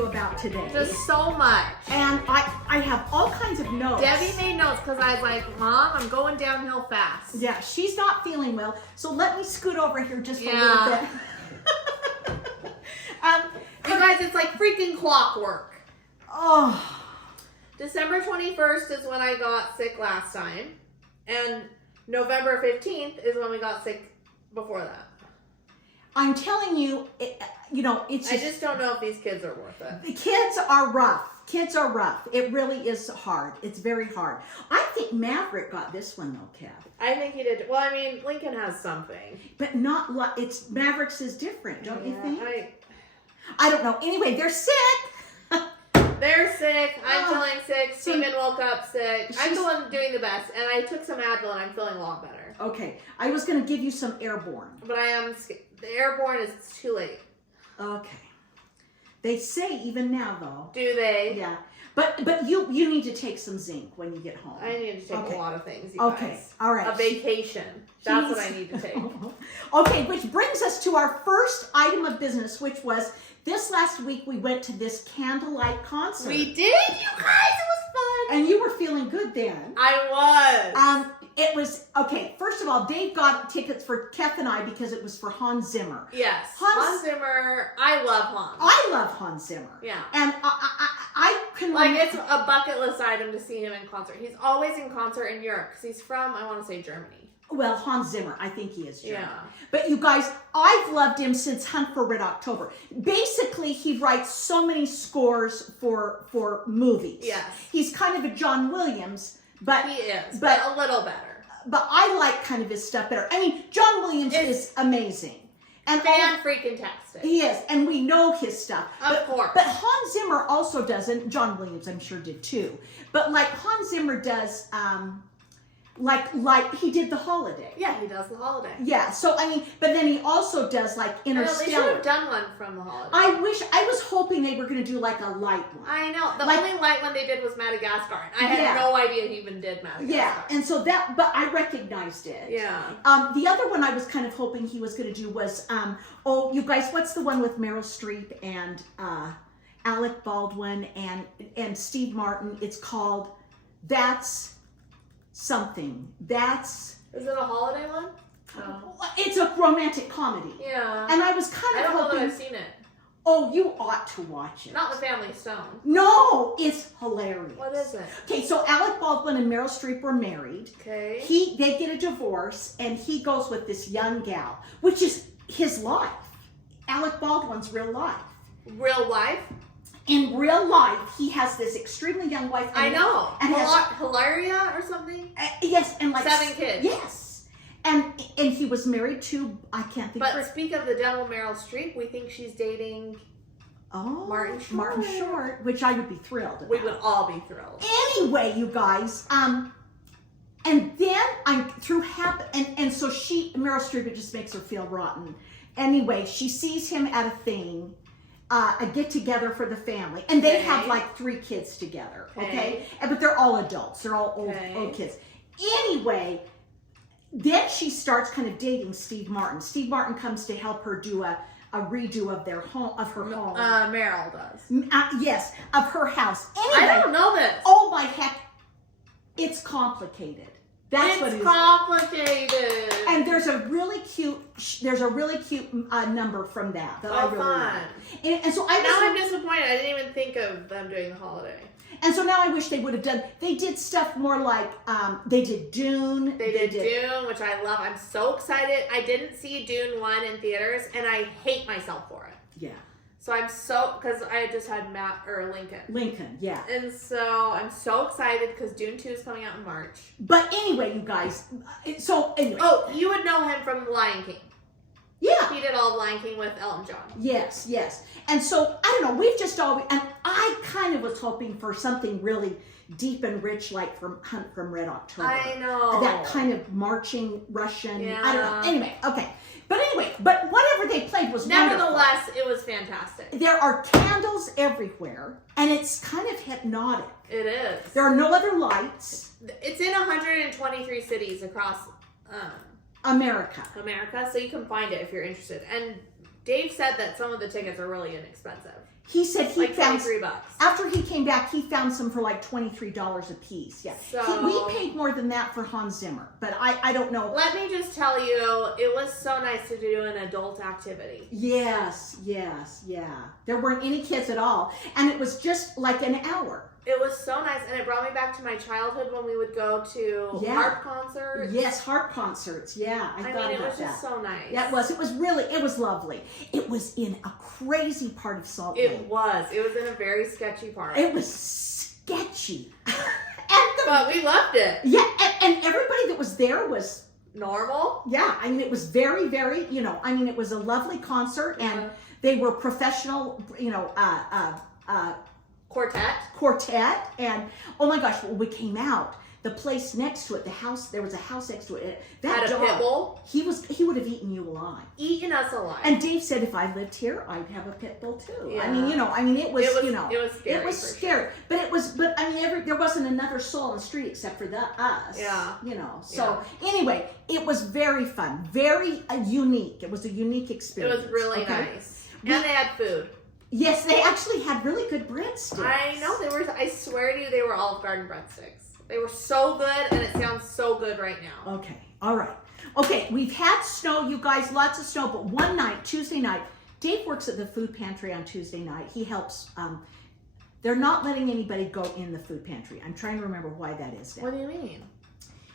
you about today. Just so much. And I have all kinds of notes. Debbie made notes because I was like, Mom, I'm going downhill fast. Yeah, she's not feeling well. So let me scoot over here just a little bit. You guys, it's like freaking clockwork. Oh. December 21st is when I got sick last time. And November 15th is when we got sick before that. I'm telling you, it's I just don't know if these kids are worth it. The kids are rough. Kids are rough. It really is hard. It's very hard. I think Maverick got this one though, Kev. I think he did. Well, I mean, Lincoln has something. But not like, Maverick's is different, don't you think? I don't know. Anyway, they're sick. They're sick. I'm feeling sick. Steven woke up sick. I'm the one doing the best. And I took some Advil and I'm feeling a lot better. Okay. I was going to give you some Airborne. But the Airborne is too late. Okay. They say even now though. Do they? Yeah. But you need to take some zinc when you get home. I need to take a lot of things, you Okay. guys. All right. A vacation. That's what I need to take. Okay, which brings us to our first item of business, which was this last week we went to this candlelight concert. We did, you guys. It was fun. And you were feeling good then. I was. It was, okay, first of all, Dave got tickets for Keth and I because it was for Hans Zimmer. Yes. Hans Zimmer. I love Hans. I love Hans Zimmer. Yeah. And I can... Like, it's a bucket list item to see him in concert. He's always in concert in Europe because he's from, I want to say, Germany. Well, Hans Zimmer, I think he is German. Yeah. But you guys, I've loved him since Hunt for Red October. Basically, he writes so many scores for movies. Yes. He's kind of a John Williams, but... He is, but a little better. But I like kind of his stuff better. I mean, John Williams is amazing. And fan-freaking-tastic. He is, and we know his stuff. Of course. But Hans Zimmer also doesn't. John Williams, I'm sure, did too. But like Hans Zimmer does... Like he did The Holiday. Yeah, he does The Holiday. Yeah, so I mean, but then he also does like Interstellar. They should have done one from The Holiday. I was hoping they were going to do like a light one. I know. The only light one they did was Madagascar. I had no idea he even did Madagascar. Yeah, and so but I recognized it. Yeah. The other one I was kind of hoping he was going to do was, you guys, what's the one with Meryl Streep and Alec Baldwin and Steve Martin? It's called That's Something. Is it a holiday one? No. It's a romantic comedy. Yeah. And I was kind of hoping... I don't know that I've seen it. Oh, you ought to watch it. Not The Family Stone. No, it's hilarious. What is it? Okay, so Alec Baldwin and Meryl Streep were married. Okay. They get a divorce, and he goes with this young gal, which is his life. Alec Baldwin's real life. Real life? In real life, he has this extremely young wife. I know. And Hilaria or something? Yes, and like 7 kids. Yes. And he was married to, I can't think of But speak of the devil, Meryl Streep, we think she's dating Martin Short, which I would be thrilled about. We would all be thrilled. Anyway, you guys, and then I'm through and so Meryl Streep, it just makes her feel rotten. Anyway, she sees him at a thing. A get-together for the family. And they have like 3 kids together, okay? But they're all adults. They're all old kids. Anyway, then she starts kind of dating Steve Martin. Steve Martin comes to help her do a redo of her home. Meryl does. Yes, of her house. Anyway, I don't know this. Oh my heck. It's complicated. That's what it is. Complicated. And there's a really cute number from that I really like. And so I'm disappointed. I didn't even think of them doing The Holiday. And so now I wish they would have done. They did stuff more like they did Dune. They did Dune, which I love. I'm so excited. I didn't see Dune 1 in theaters, and I hate myself for it. Yeah. So because I just had Lincoln. Lincoln, yeah. And so I'm so excited because Dune 2 is coming out in March. But anyway, you guys, so anyway. Oh, you would know him from Lion King. Yeah. He did all of Lion King with Elton John. Yes. And so, I don't know, we've just always, and I kind of was hoping for something really deep and rich like from Hunt from Red October. I know. That kind of marching Russian, yeah. I don't know. Anyway, okay. But whatever they played was nevertheless, wonderful. It was fantastic. There are candles everywhere, and it's kind of hypnotic. It is. There are no other lights. It's in 123 cities across America, so you can find it if you're interested. And Dave said that some of the tickets are really inexpensive. He said he like found $23. after he came back, he found some for like $23 a piece. Yeah, So, we paid more than that for Hans Zimmer, but I don't know. let me just tell you, it was so nice to do an adult activity. Yes, yeah. There weren't any kids at all, and it was just like an hour. It was so nice, and it brought me back to my childhood when we would go to harp concerts. Yes, harp concerts. Yeah, I thought about that. It was just so nice. Yeah, it was. It was lovely. It was in a crazy part of Salt Lake. It was in a very sketchy part. It was sketchy. But we loved it. Yeah, and everybody that was there was normal. Yeah, I mean, it was very, very, it was a lovely concert, and they were professional, quartet, and oh my gosh, when we came out, the place next to it, there was a house next to it. That had a dog, pit bull. He would have eaten you alive. Eaten us alive. And Dave said, if I lived here, I'd have a pit bull too. Yeah. It was scary. It was scary. Sure. But there wasn't another soul on the street except for us. Yeah. So anyway, it was very fun, very unique. It was a unique experience. It was really nice. And they had food. Yes, they actually had really good breadsticks. I know they were. I swear to you, they were Olive Garden breadsticks. They were so good, and it sounds so good right now. Okay, all right. Okay, we've had snow, you guys, lots of snow, but one night, Tuesday night, Dave works at the food pantry on Tuesday night. He helps. They're not letting anybody go in the food pantry. I'm trying to remember why that is now. What do you mean?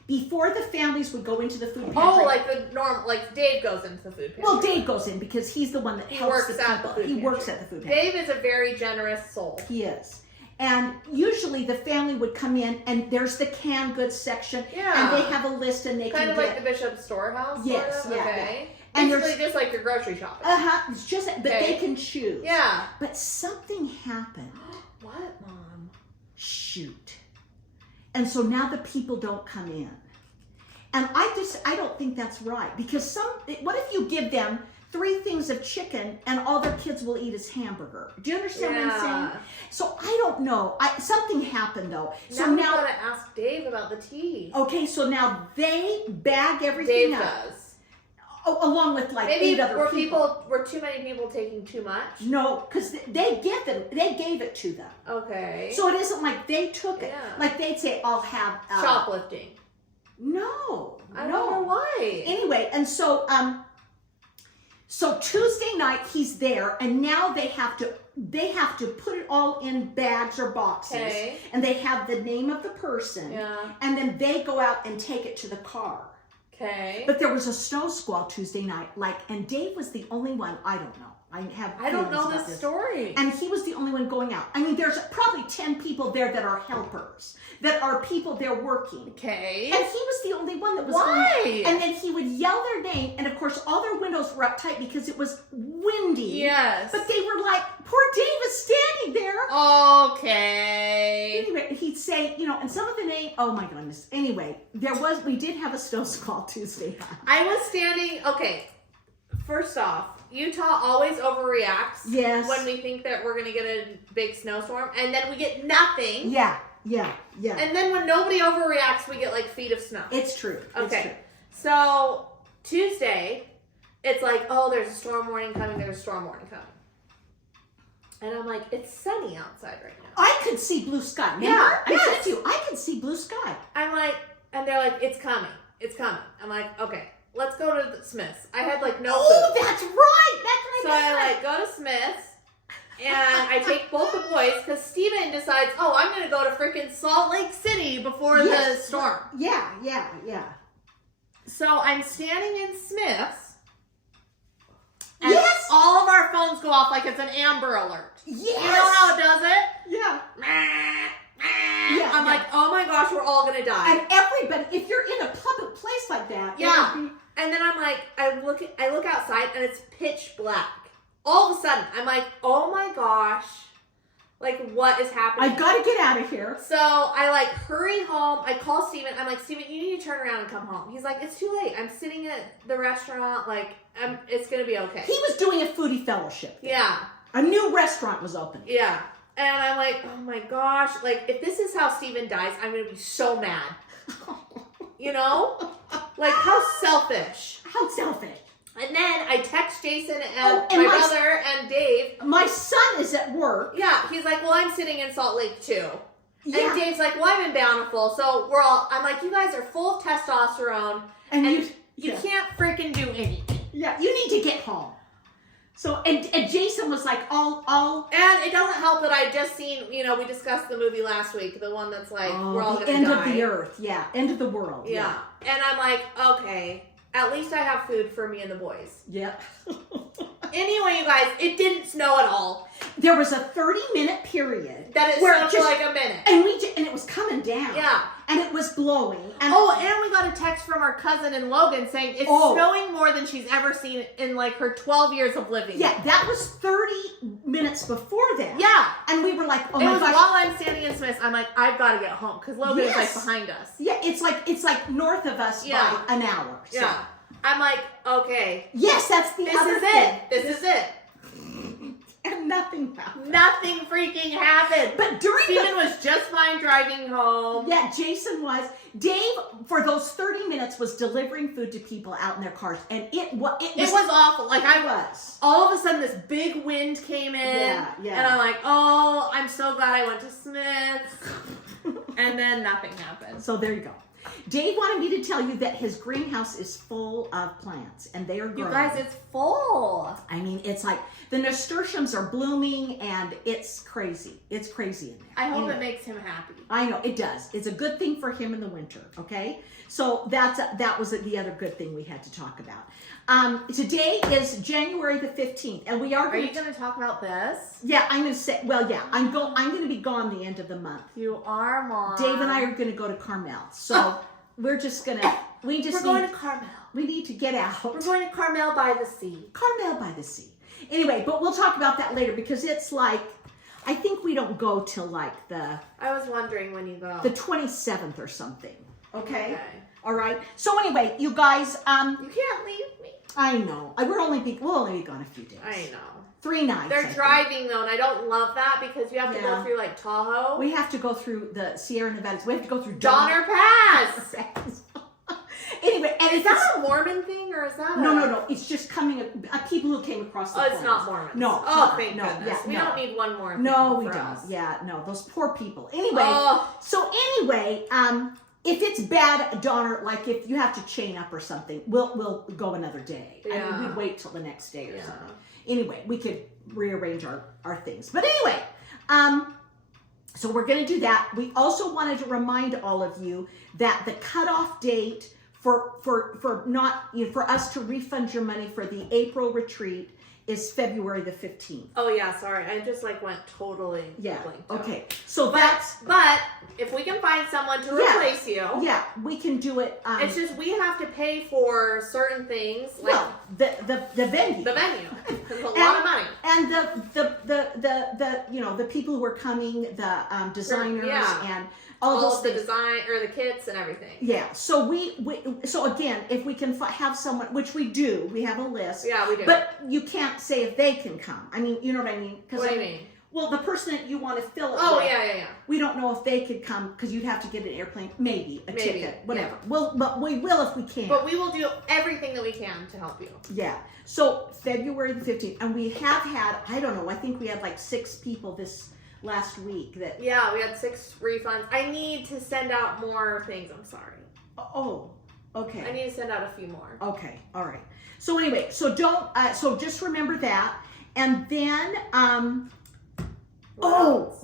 Before the families would go into the food pantry. Oh, like the normal, like Dave goes into the food pantry. Well, Dave goes in because he's the one that helps the people. He works at the food pantry. Dave is a very generous soul. He is. And usually the family would come in, and there's the canned goods section, and they have a list, and they kind of like the Bishop's storehouse. Yes, sort of? Okay. Yeah. And basically just like your grocery shopping. It's just, but they can choose. Yeah. But something happened. What, Mom? Shoot. And so now the people don't come in, and I don't think that's right, because what if you give them 3 things of chicken and all their kids will eat is hamburger? Do you understand what I'm saying? So I don't know. Something happened though. So now we gotta ask Dave about the tea. Okay, so now they bag everything Dave up. does. Along with like Maybe 8 other people. Were too many people taking too much? No, because they gave it to them. Okay. So it isn't like they took it. Yeah. Like they'd say, I'll have shoplifting. No. I wonder why. Anyway, and so so Tuesday night he's there, and now they have to put it all in bags or boxes, and they have the name of the person, and then they go out and take it to the car. Okay. But there was a snow squall Tuesday night, and Dave was the only one. I don't know. I don't know this story. And he was the only one going out. I mean, there's probably 10 people there that are helpers, that are people there working. Okay. And he was the only one that was going out. And then he would yell their name, and of course all their windows were up tight because it was windy. Yes. But they were like, poor Dave is standing there. Okay. Anyway, he'd say, and some of the name, oh my goodness. Anyway, we did have a snow squall Tuesday night. I was standing, okay, first off, Utah always overreacts when we think that we're going to get a big snowstorm, and then we get nothing. Yeah. And then when nobody overreacts, we get like feet of snow. It's true. Okay. It's true. So Tuesday, it's like, oh, there's a storm warning coming. And I'm like, it's sunny outside right now. I could see blue sky. Remember? Yeah. I said to you, I could see blue sky. I'm like, and they're like, it's coming. I'm like, okay. Let's go to Smith's. I had like no food. Oh, that's right. So I go to Smith's, and I take both the boys because Steven decides, I'm going to go to freaking Salt Lake City before the storm. Yeah. So I'm standing in Smith's, and all of our phones go off like it's an Amber Alert. Yes. You know how it does it? Yeah. I'm like, oh my gosh, we're all going to die. And everybody, if you're in a public place like that. Yeah. And then I'm like, I look outside and it's pitch black. All of a sudden, I'm like, oh my gosh, like what is happening? I've got to get out of here. So I hurry home. I call Steven. I'm like, Steven, you need to turn around and come home. He's like, it's too late. I'm sitting at the restaurant. It's going to be okay. He was doing a foodie fellowship there. Yeah. A new restaurant was open. Yeah. And I'm like, oh my gosh, if this is how Steven dies, I'm going to be so mad. How selfish. How selfish. And then I text Jason and my brother and Dave. My son is at work. Yeah, he's like, well, I'm sitting in Salt Lake too. Yeah. And Dave's like, well, I'm in Bountiful. So I'm like, you guys are full of testosterone. And you can't freaking do anything. Yeah, you need to get home. So, and Jason was like, all. And it doesn't help that I just seen, we discussed the movie last week, the one that's like, we're all gonna die. End of the earth, end of the world. Yeah. And I'm like, okay, at least I have food for me and the boys. Yep. Anyway, you guys, it didn't snow at all. There was a 30-minute period. That it snowed for like a minute. And it was coming down. Yeah. And it was blowing. And and we got a text from our cousin in Logan saying it's snowing more than she's ever seen in like her 12 years of living. Yeah, that was 30 minutes before that. Yeah. And we were like, oh my gosh. It was while I'm standing in Smith's, I'm like, I've got to get home because Logan is like behind us. Yeah, it's like north of us by an hour. So. Yeah. I'm like, okay. Yes, that's the other thing. This is it. And nothing happened. Nothing freaking happened. But Steven was just fine driving home. Yeah, Jason was. Dave, for those 30 minutes, was delivering food to people out in their cars. And it was awful. Like was. All of a sudden, this big wind came in. Yeah. And I'm like, oh, I'm so glad I went to Smith's. And then nothing happened. So there you go. Dave wanted me to tell you that his greenhouse is full of plants, and they are growing. You guys, it's full. I mean, it's like the nasturtiums are blooming, and it's crazy. It's crazy in there. I hope it makes him happy. I know, it does. It's a good thing for him in the winter, okay? So that was the other good thing we had to talk about. Today is January the 15th, and we are you going to talk about this? Yeah, I'm going to say, well, yeah, I'm going to be gone the end of the month. You are, Mom. Dave and I are going to go to Carmel. So we're just going to, we're going to Carmel. We need to get out. We're going to Carmel by the sea. Carmel by the sea. Anyway, but we'll talk about that later because it's like, I think we don't go till like I was wondering when you go. The 27th or something. Okay. All right. So anyway, you guys, you can't leave me. I know. We'll only be gone a few days. I know. 3 nights. They're driving though, and I don't love that because you have to go through like Tahoe. We have to go through the Sierra Nevadas. We have to go through Donner Pass. Anyway, and is that a Mormon thing or is that No. It's just people who came across the it's not Mormon. No. Thank goodness. Yeah, we don't need one more. No, we don't. Yeah, no, those poor people. Anyway, so anyway, if it's bad, Donner, like if you have to chain up or something, we'll go another day. Yeah. I mean, we'd wait till the next day or something. Anyway, we could rearrange our things. But anyway, so we're going to do that. We also wanted to remind all of you that the cutoff date for us to refund your money for the April retreat is February the 15th. Oh yeah, sorry. I just went totally blanked out. Okay. So but if we can find someone to replace you. Yeah, we can do it. It's just we have to pay for certain things like the venue. The venue. It's a lot of money. And the people who are coming, the designers and all those the design or the kits and everything. Yeah. So so again, if we can have someone, which we do, we have a list. Yeah, we do. But you can't say if they can come. I mean, you know what I mean? What do you mean? Well, the person that you want to fill it with. Yeah. We don't know if they could come because you'd have to get an airplane, maybe a ticket, whatever. Yeah. But we will if we can. But we will do everything that we can to help you. Yeah. So February the 15th, and we have had, I don't know, I think we had like 6 people this last week that. Yeah, we had 6 refunds. I need to send out more things. I'm sorry. Oh, okay. I need to send out a few more. Okay, all right. So anyway, so just remember that, and then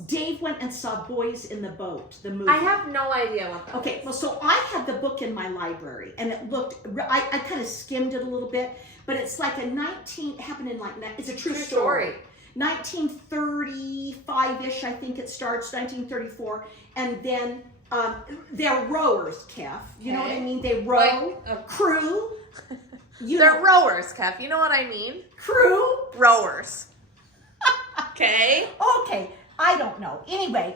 Dave went and saw Boys in the Boat, the movie. I have no idea what that is. Well, so I had the book in my library, and it looked, I kind of skimmed it a little bit, but it's like happened in like, it's a true story. 1935-ish, I think it starts, 1934, and then they're rowers, Kev. You know what I mean? They row. Like a crew. They're rowers, Kev. You know what I mean? Crew. Rowers. Okay. Okay. I don't know. Anyway,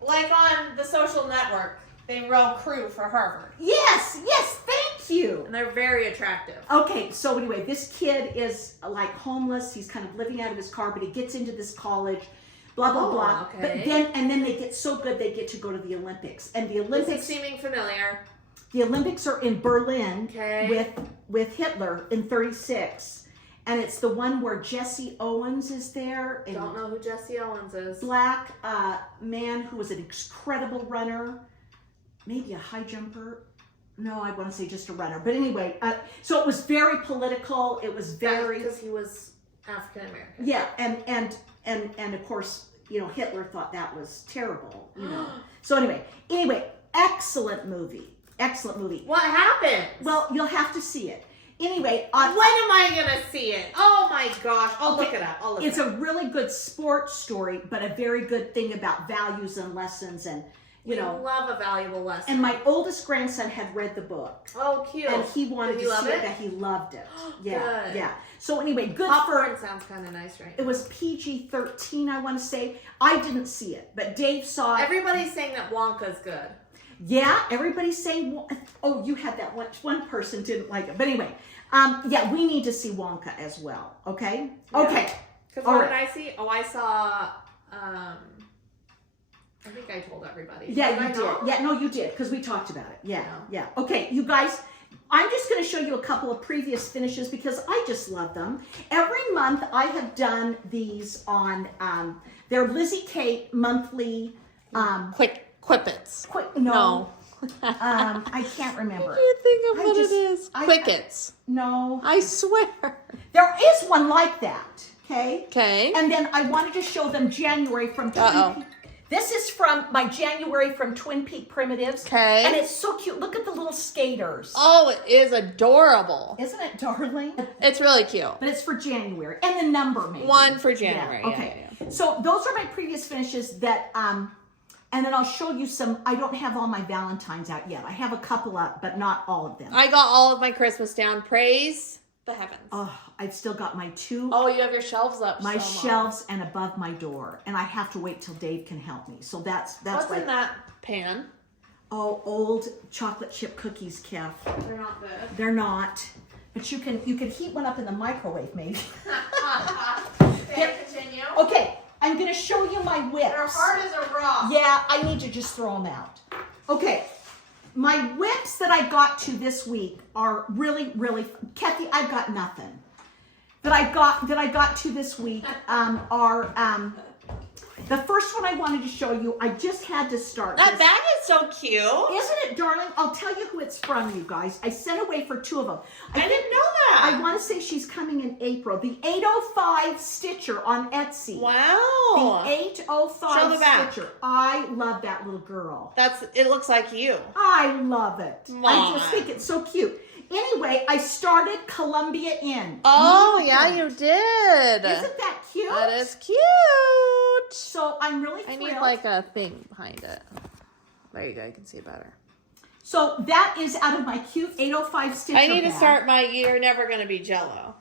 like on the Social Network, they row crew for Harvard. Yes, thank you. And they're very attractive. Okay, so anyway, this kid is like homeless. He's kind of living out of his car, but he gets into this college, blah, blah, blah. Okay. But then they get so good they get to go to the Olympics. And the Olympics... This is seeming familiar. The Olympics are in Berlin with Hitler in 36. And it's the one where Jesse Owens is there. And don't know who Jesse Owens is. Black man who was an incredible runner. Maybe a high jumper. No, I want to say just a runner. But anyway, so it was very political. It was very... Because he was African American. Yeah, and of course, you know, Hitler thought that was terrible. You know. So anyway, excellent movie. Excellent movie. What happened? Well, you'll have to see it. Anyway, when am I gonna see it? Oh my gosh! I'll look it up. It's a really good sports story, but a very good thing about values and lessons, and you know, love a valuable lesson. And my oldest grandson had read the book. Oh, cute! And he wanted to see it. That he loved it. Yeah, good. Yeah. So anyway, good Popcorn sounds kind of nice, right? It was PG-13, I want to say. I didn't see it, but Dave saw it. Everybody's saying that Wonka's good. Yeah, everybody's saying, oh, you had that one person didn't like it. But anyway, yeah, we need to see Wonka as well, okay? Yeah. Okay. Because what did I see? Oh, I saw, I think I told everybody. Yeah, you did. Yeah, no, you did, because we talked about it. Yeah, yeah. Okay, you guys, I'm just going to show you a couple of previous finishes because I just love them. Every month I have done these on, they're Lizzie Kate monthly. Quippets. No. I can't remember. I can't think of what it is. Quickets. No. I swear. There is one like that. Okay? Okay. And then I wanted to show them January from Twin Peaks. This is from my January from Twin Peak Primitives. Okay. And it's so cute. Look at the little skaters. Oh, it is adorable. Isn't it darling? It's really cute. But it's for January. And the number maybe. 1 for January. Yeah. Okay. Yeah. So those are my previous finishes that... and then I'll show you some, I don't have all my Valentines out yet. I have a couple up, but not all of them. I got all of my Christmas down. Praise the heavens. Oh, I've still got my 2. Oh, you have your shelves up. My shelves and above my door. And I have to wait till Dave can help me. So that's what's in that pan? Oh, old chocolate chip cookies, Kev. They're not good. They're not. But you can heat one up in the microwave, maybe. Okay, continue. Okay. I'm going to show you my whips. They're hard as a rock. Yeah, I need to just throw them out. Okay, my whips that I got to this week are really, really, Kathy, I've got nothing. That I got to this week are, the first one I wanted to show you, I just had to start. That bag is so cute. Isn't it, darling? I'll tell you who it's from, you guys. I sent away for 2 of them. I didn't know that. I want to say she's coming in April. The 805 Stitcher on Etsy. Wow. The 805 Show the back. Stitcher. I love that little girl. It looks like you. I love it. Mom. I just think it's so cute. Anyway, I started Columbia Inn. Oh, yeah, you did. Isn't that cute? That is cute. So I'm really thrilled. I need like a thing behind it. There you go. You can see it better. So that is out of my cute 805 Stitcher I need bag. to start my You're Never Gonna Be Jello.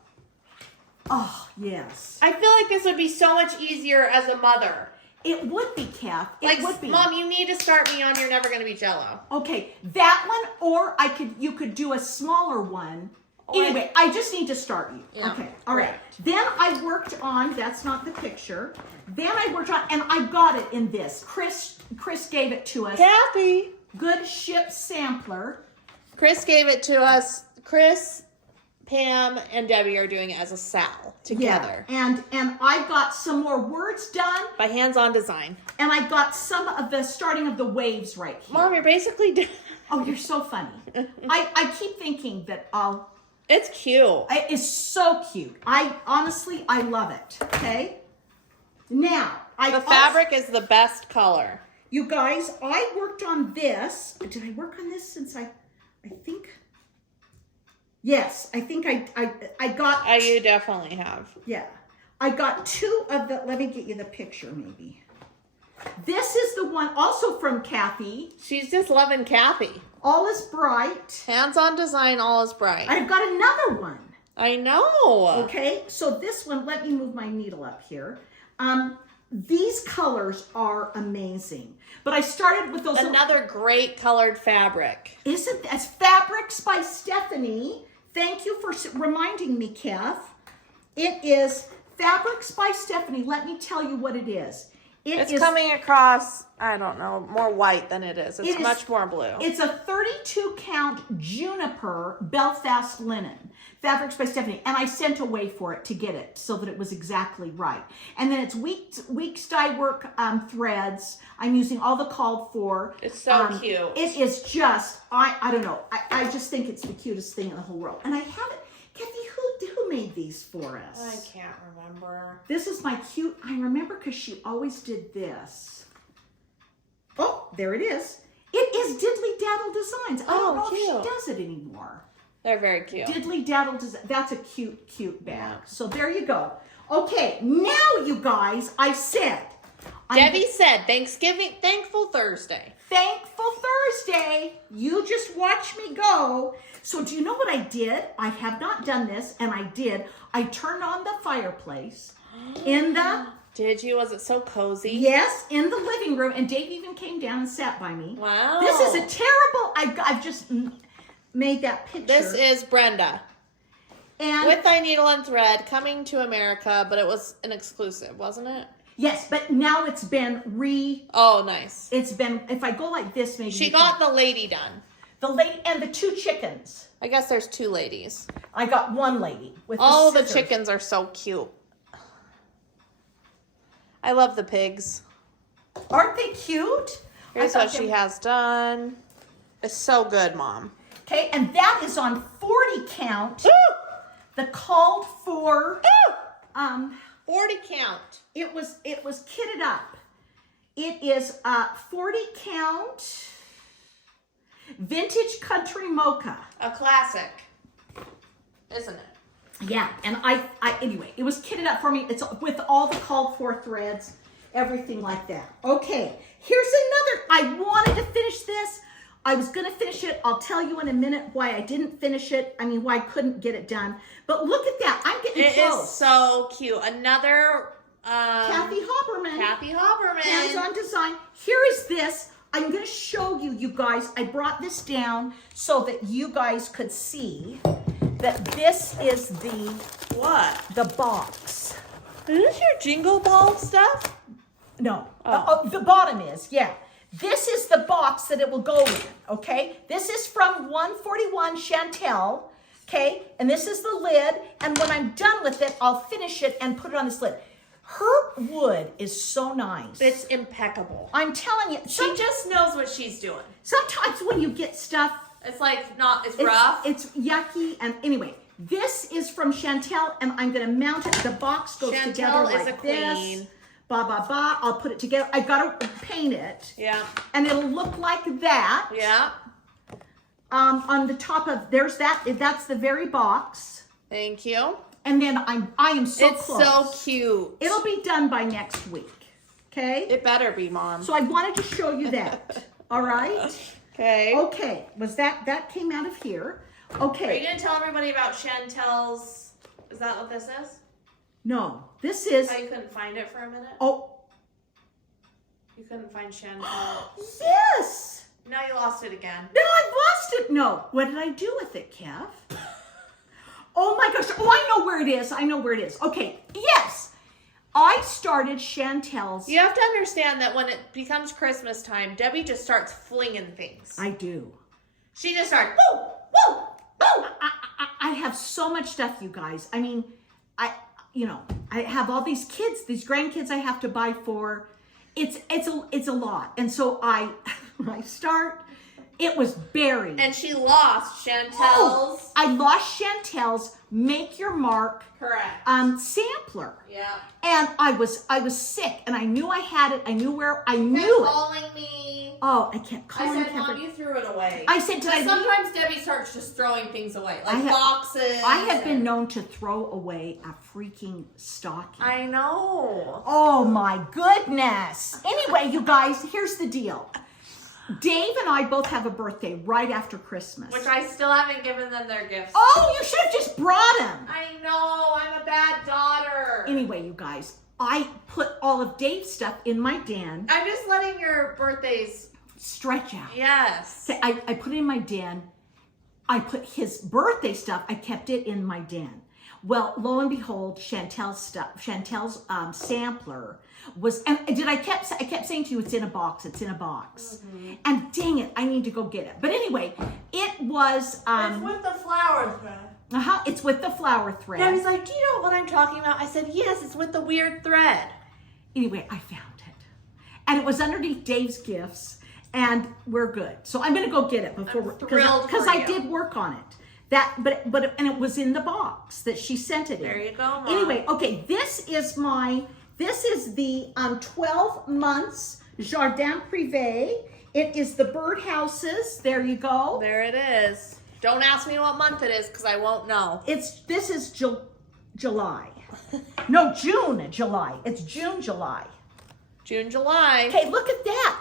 Oh, yes. I feel like this would be so much easier as a mother. It would be, Kath. It would be. Mom, you need to start me on You're Never Gonna Be Jello. Okay, that one, or you could do a smaller one. Anyway, I just need to start you. Yeah. Okay, all right. Then I worked on, that's not the picture. Then I worked on, and I got it in this. Chris gave it to us. Kathy. Good ship sampler. Chris gave it to us. Chris, Pam, and Debbie are doing it as a sal together. Yeah, and I got some more words done. By hands-on design. And I got some of the starting of the waves right here. Mom, you're basically done. Oh, you're so funny. I keep thinking that It's cute. It is so cute. Honestly, I love it. Okay? Now, the fabric is the best color. You guys, I worked on this. Did I work on this since I think? Yes, I think I got. You definitely have. Yeah. I got 2 of the, let me get you the picture maybe. This is the one also from Kathy. She's just loving Kathy. All is Bright. Hands-on design, all is bright. I've got another one. I know. Okay, so this one, let me move my needle up here. These colors are amazing. But I started with those. Another great colored fabric. Isn't that Fabrics by Stephanie? Thank you for reminding me, Kev. It is Fabrics by Stephanie. Let me tell you what it is. It's coming across, I don't know, more white than it is. It's much more blue. It's a 32 count juniper Belfast linen. Fabrics by Stephanie. And I sent away for it to get it so that it was exactly right. And then it's weeks dye work threads. I'm using all the called for. It's so cute. It is just, I don't know. I just think it's the cutest thing in the whole world. And I have it. Kathy, who made these for us? I can't remember. This is my cute, I remember because she always did this. Oh, there it is. It is Diddly Daddle Designs. I don't know if she does it anymore. They're very cute. Diddly Daddle Design. That's a cute bag. Yeah. So there you go. Okay, now you guys, I said. Debbie said Thankful Thursday. Thankful Thursday. You just watch me go. So do you know what I did? I have not done this, and I did. I turned on the fireplace in the... Did you? Was it so cozy? Yes, in the living room, and Dave even came down and sat by me. Wow. This is a terrible... I've just made that picture. This is Brenda. And with Thy Needle and Thread, coming to America, but it was an exclusive, wasn't it? Yes, but now it's been Oh, nice. It's been... If I go like this, maybe... She got the lady done. The lady and the 2 chickens. I guess there's 2 ladies. I got 1 lady with all the chickens are so cute. I love the pigs. Aren't they cute? Here's what she has done. It's so good, Mom. Okay, and that is on 40 count. Ooh! The called for 40 count. It was kitted up. It is 40 count. Vintage Country Mocha. A classic, isn't it? Yeah, and I anyway, it was kitted up for me. It's with all the called for threads, everything like that. Okay, here's another. I wanted to finish this. I was going to finish it. I'll tell you in a minute why I didn't finish it. I mean, why I couldn't get it done. But look at that. I'm getting close. It is so cute. Another Kathy Hopperman. Hands-on design. Here is this. I'm going to show you, you guys. I brought this down so that you guys could see that this is the... What? The box. Is this your Jingle Ball stuff? No. Oh. The bottom is, yeah. This is the box that it will go in, okay? This is from 141 Chantel, okay? And this is the lid. And when I'm done with it, I'll finish it and put it on this lid. Her wood is so nice. It's impeccable. I'm telling you. She just knows what she's doing. Sometimes when you get stuff... It's like it's rough. It's yucky. And anyway, this is from Chantel, and I'm going to mount it. The box goes together like this. Ba, ba, ba. I'll put it together. I got to paint it. Yeah. And it'll look like that. Yeah. On the top of... There's that. That's the very box. Thank you. And then I am so close. It's so cute. It'll be done by next week. Okay? It better be, Mom. So I wanted to show you that. All right? Okay. Okay. Was that came out of here. Okay. Are you going to tell everybody about Chantel's... Is that what this is? No. This is... Oh, you couldn't find it for a minute? Oh. You couldn't find Chantel. Yes. Now you lost it again. No, I lost it. No. What did I do with it, Kev? Oh my gosh. Oh, I know where it is. I know where it is. Okay. Yes. I started Chantel's. You have to understand that when it becomes Christmas time, Debbie just starts flinging things. I do. She just starts, woo, woo, woo. I have so much stuff, you guys. I mean, I have all these kids, these grandkids I have to buy for. It's a lot. And so I start. It was buried. And she lost Chantel's. Oh, I lost Chantel's Make Your Mark. Correct. Sampler. Yeah. And I was sick, and I knew I had it. I knew where. I knew it. Calling me. Oh, I kept calling. I said, Mom, you threw it away. I said, sometimes Debbie starts just throwing things away, like boxes. I have been known to throw away a freaking stocking. I know. Oh my goodness. Anyway, you guys, here's the deal. Dave and I both have a birthday right after Christmas. Which I still haven't given them their gifts. Oh, you should have just brought them. I know. I'm a bad daughter. Anyway, you guys, I put all of Dave's stuff in my den. I'm just letting your birthdays stretch out. Yes. I put it in my den. I put his birthday stuff. I kept it in my den. Well, lo and behold, Chantel's sampler was, and I kept saying to you, it's in a box, it's in a box. Mm-hmm. And dang it, I need to go get it. But anyway, it was it's with the flower thread. It's with the flower thread. And I was like, do you know what I'm talking about? I said, yes, it's with the weird thread. Anyway, I found it. And it was underneath Dave's gifts, and we're good. So I'm gonna go get it before, because I did work on it. And it was in the box that she sent it in. There you go, Mom. Anyway, okay, this is the 12 months Jardin Privé. It is the birdhouses. There you go. There it is. Don't ask me what month it is, because I won't know. This is July. No, June, July. It's June, July. June, July. Okay, look at that.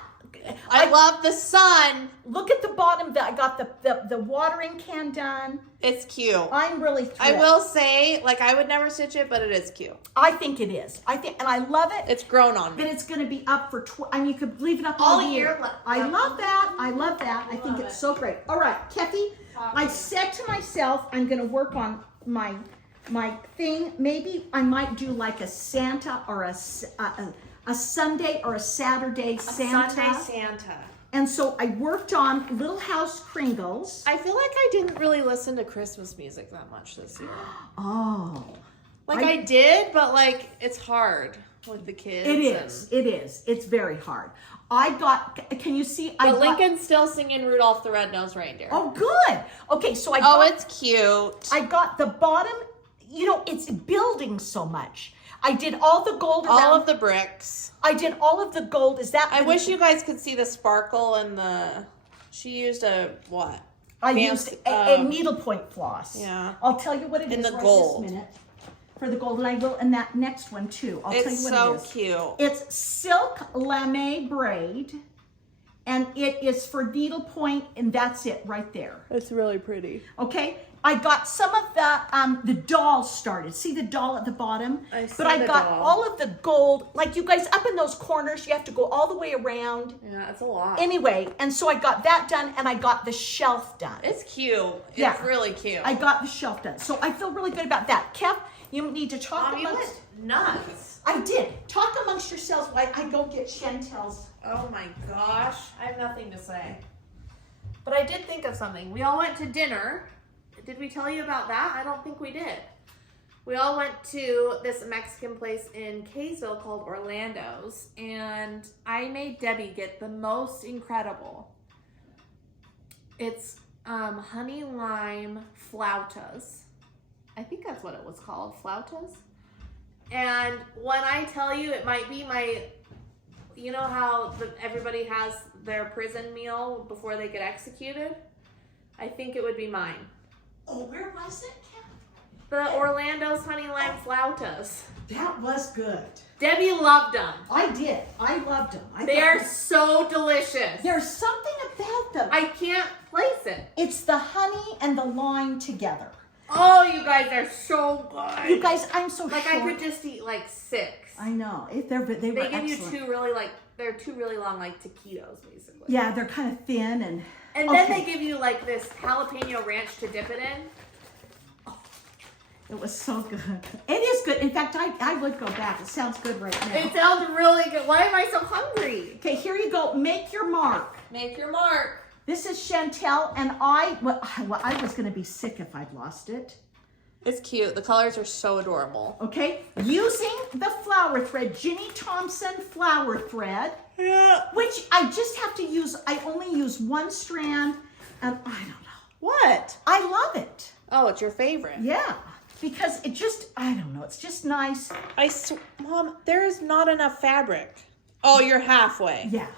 I love the sun. Look at the bottom. I got the watering can done. It's cute. I'm really thrilled. I will say, like, I would never stitch it, but it is cute. I think it is. And I love it. It's grown on me. But it's going to be up for, you could leave it up all year. I love that. I love that. I think it's so great. All right, Kathy, I said to myself, I'm going to work on my thing. Maybe I might do like a Santa or a Sunday or a Saturday Santa. Sunday Santa. And so I worked on Little House Kringles. I feel like I didn't really listen to Christmas music that much this year. Oh. Like I did, but like it's hard with the kids. It is. It is. It's very hard. Can you see? But Lincoln's still singing Rudolph the Red-Nosed Reindeer. Oh, good. Okay, so it's cute. I got the bottom, it's building so much. I did all the gold around. All of the bricks. I did all of the gold. Is that? I wish you guys could see the sparkle and the. She used a what? I used a needlepoint floss. Yeah. I'll tell you what it is in the right gold. This minute. For the gold, and I will in that next one too. I'll tell you what it is. It's so cute. It's silk lame braid, and it is for needlepoint, and that's it right there. It's really pretty. Okay. I got some of the dolls started. See the doll at the bottom? I got all of the gold. Like you guys up in those corners, you have to go all the way around. Yeah, it's a lot. Anyway, and so I got that done, and I got the shelf done. It's cute. It's really cute. I got the shelf done. So I feel really good about that. Kev, you need to talk Mom, amongst... you went nuts. I did. Talk amongst yourselves while I go get Chantel's. Oh my gosh. I have nothing to say. But I did think of something. We all went to dinner. Did we tell you about that? I don't think we did. We all went to this Mexican place in Kaysville called Orlando's, and I made Debbie get the most incredible. It's honey lime flautas. I think that's what it was called, flautas. And when I tell you, it might be my, you know how everybody has their prison meal before they get executed? I think it would be mine. Oh, where was it, Kat? The Orlando's honey lime flautas. That was good. Debbie loved them. I did. I loved them. They're so delicious. There's something about them. I can't place it. It's the honey and the lime together. Oh, you guys are so good. You guys, I'm so like short. I could just eat like 6. I know. They were give excellent. you they're 2 really long like taquitos basically. Yeah, they're kind of thin and then they give you like this jalapeno ranch to dip it in. Oh, it was so good. It is good. In fact, I would go back. It sounds good right now. It sounds really good. Why am I so hungry? Okay, here you go. Make your mark. Make your mark. This is Chantel, and I was going to be sick if I'd lost it. It's cute. The colors are so adorable. Okay, using the flower thread, Ginny Thompson flower thread. Yeah. Which I just have to use, I only use 1 strand, and I don't know. What? I love it. Oh, it's your favorite. Yeah, because it just, I don't know, it's just nice. Mom, there is not enough fabric. Oh, you're halfway. Yeah.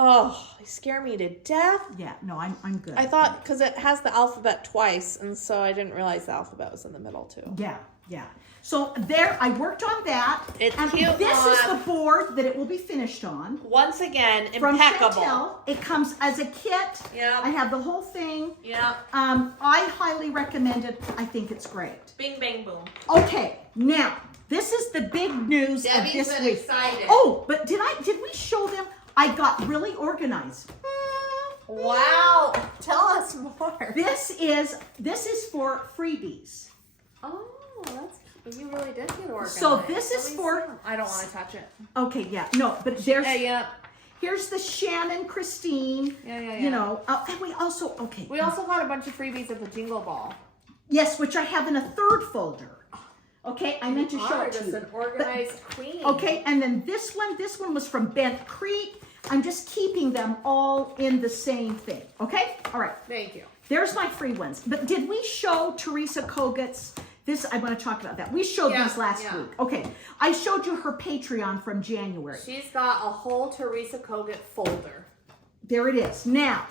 Oh, they scare me to death. Yeah, no, I'm good. I thought, because it has the alphabet twice, and so I didn't realize the alphabet was in the middle, too. Yeah. So there, I worked on that. It's and cute, this Mom. is the board that it will be finished on. Once again, From impeccable. Chantel. It comes as a kit. Yeah. I have the whole thing. Yeah. I highly recommend it. I think it's great. Bing, bang, boom. Okay, now, this is the big news of Debbie's this been week. excited. Oh, but did we show them? I got really organized. Wow. Tell us more. This is for freebies. Oh. did get organized. So this is Let me for- see. I don't want to touch it. Okay, yeah, no, but there's, Yeah. here's the Shannon Christine, Yeah. you know, and we also, okay. We also got a bunch of freebies at the Jingle Ball. Yes, which I have in a third folder. Okay, I meant to show it to Just you. an organized queen. Okay, and then this one was from Bent Creek. I'm just keeping them all in the same thing. Okay, all right. Thank you. There's my free ones. But did we show Teresa Koget's? This, I want to talk about that. We showed these last week. Okay, I showed you her Patreon from January. She's got a whole Teresa Koget folder. There it is. Now,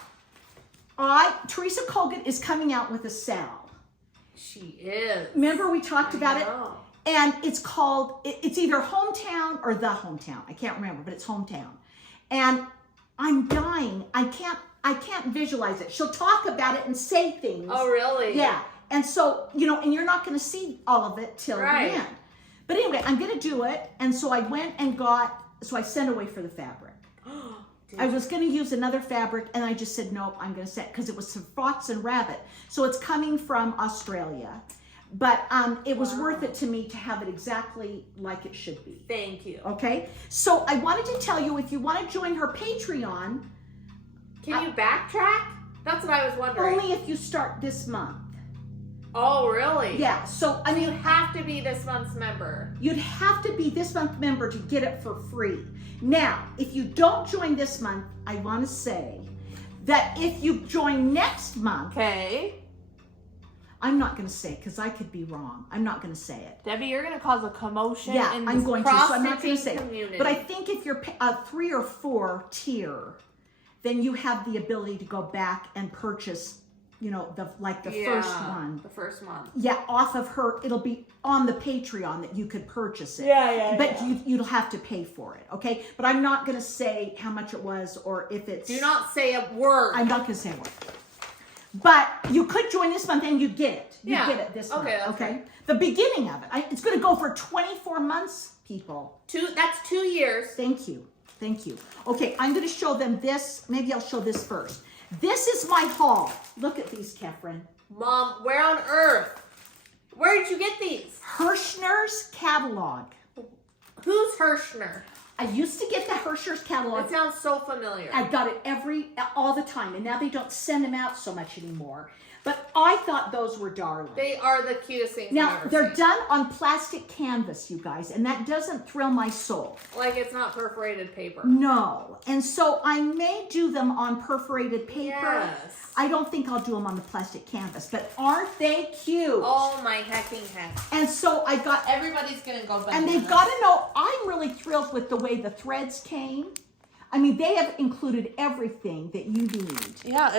Teresa Koget is coming out with a sal. She is. Remember we talked about it? know. And it's called, it's either Hometown or The Hometown. I can't remember, but it's Hometown. And I'm dying. I can't visualize it. She'll talk about it and say things. Oh, really? Yeah. And so, you know, and you're not going to see all of it till the end. But anyway, I'm going to do it. And so I went and so I sent away for the fabric. I was going to use another fabric, and I just said, nope, I'm going to set, because it was some Fox and Rabbit. So it's coming from Australia. But it was worth it to me to have it exactly like it should be. Thank you. Okay? So I wanted to tell you, if you want to join her Patreon. Can you backtrack? That's what I was wondering. Only if you start this month. Oh, really? Yeah. So, I mean, You have to be this month's member. you'd have to be this month member to get it for free. Now, if you don't join this month, I want to say that if you join next month, Okay. I'm not going to say, because I could be wrong. I'm not going to say it. Debbie, you're going to cause a commotion Yeah, in I'm this going to, so I'm not going to cross-stitching say it. community. But I think if you're a 3 or 4 tier, then you have the ability to go back and purchase, you know, the first one. The first month. Yeah, off of her, it'll be on the Patreon that you could purchase it. But you'll have to pay for it, okay? But I'm not going to say how much it was or if it's... Do not say a word. I'm not going to say a word. But you could join this month and you get it. You get it this month, that's okay? right. The beginning of it. It's going to go for 24 months, people. That's 2 years. Thank you. Thank you. Okay, I'm going to show them this. Maybe I'll show this first. This is my haul. Look at these, Kefren. Mom, where on earth? Where did you get these? Hirschner's catalog. Who's Hirschner? I used to get the Hirschner's catalog. It sounds so familiar. I got it all the time, and now they don't send them out so much anymore. But I thought those were darling. They are the cutest things Now, I've ever they're seen. done on plastic canvas, you guys, and that doesn't thrill my soul. Like it's not perforated paper. No. And so I may do them on perforated paper. Yes. I don't think I'll do them on the plastic canvas, but aren't they cute? Oh my hecking heck. And so I got, Everybody's gonna go bananas. and they've got to know, I'm really thrilled with the way the threads came. I mean, they have included everything that you need. Yeah,